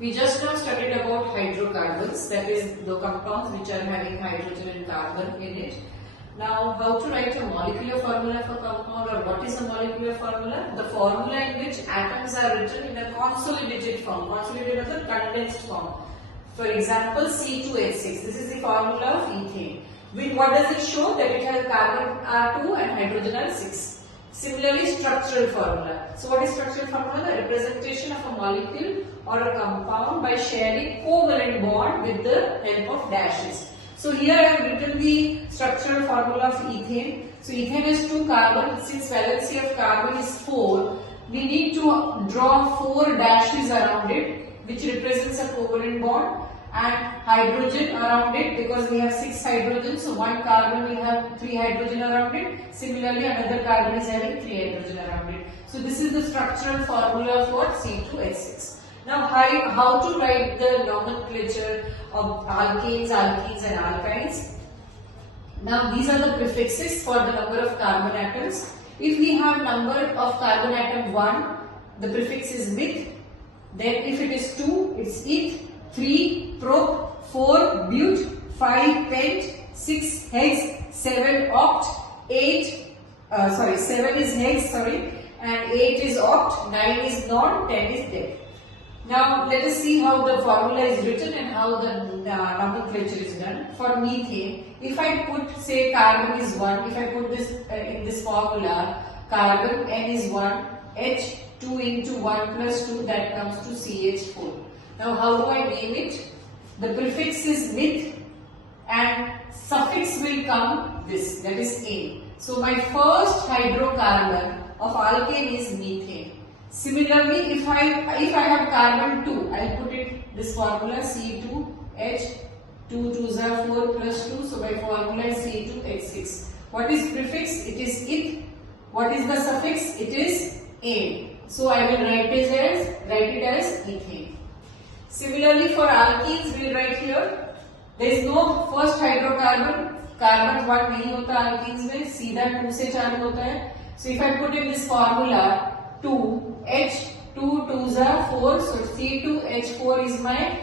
We just now studied about hydrocarbons, that is the compounds which are having hydrogen and carbon in it. Now, how to write a molecular formula for compound, or what is a molecular formula? The formula in which atoms are written in a consolidated form. Consolidated means condensed form. For example, C2H6. This is the formula of ethane. What does it show? That it has carbon R2 and hydrogen R6. Similarly, structural formula. So what is structural formula? The representation of a molecule or a compound by sharing covalent bond with the help of dashes. So here I have written the structural formula of ethane. So ethane has 2 carbon. Since valency of carbon is 4, we need to draw 4 dashes around it, which represents a covalent bond, and hydrogen around it, because we have 6 hydrogens. So one carbon will have 3 hydrogen around it. Similarly, another carbon is having 3 hydrogen around it. So this is the structural formula for C2H6. Now, how to write the nomenclature of alkanes, alkenes and alkynes? Now, these are the prefixes for the number of carbon atoms. If we have number of carbon atom 1, the prefix is with. Then if it is 2, it's eth. 3 prop, 4 but, 5 pent, 6 hex, 7 oct, 7 is hex, and 8 is oct, 9 is non, 10 is dead. Now let us see how the formula is written and how the nomenclature is done. For methane, if I put, say, carbon is 1, if I put this in this formula, carbon N is 1, H 2 into 1 plus 2, that comes to CH4. Now how do I name it? The prefix is with and suffix will come this, that is A. So my first hydrocarbon of alkane is methane. Similarly, if I have carbon 2, I will put it this formula C2H 2 2s are 4 plus 2. So my formula is C2H6. What is prefix? It is eth. What is the suffix? It is A. So I will write it as ethane. Similarly, for alkenes, we will write here. There is no first hydrocarbon. Carbon 1 नहीं होता alkenes में, सीधा 2 से चालू होता है. So if I put in this formula 2H 2 2s are 4. So C2H4 is my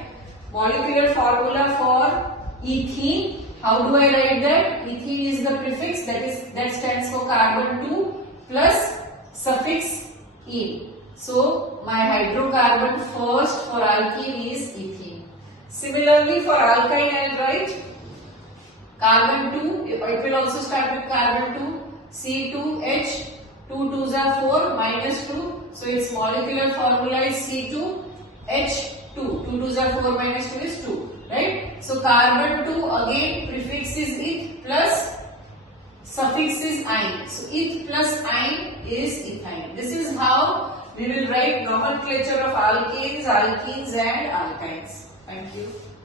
molecular formula for ethene. How do I write that? Ethene is the prefix, that stands for carbon 2 plus suffix ene. So my hydrocarbon first for alkene is ethene. Similarly, for alkyne I will write carbon 2. It will also start with carbon 2. C2H 2 2s are 4 minus 2. So its molecular formula is C2H2. 2 2s are 4 minus 2 is 2. Right? So carbon 2 again prefix is eth plus suffix is ine. So eth plus ine is ethyne. This is how we will write nomenclature of alkanes, alkenes and alkynes. Thank you.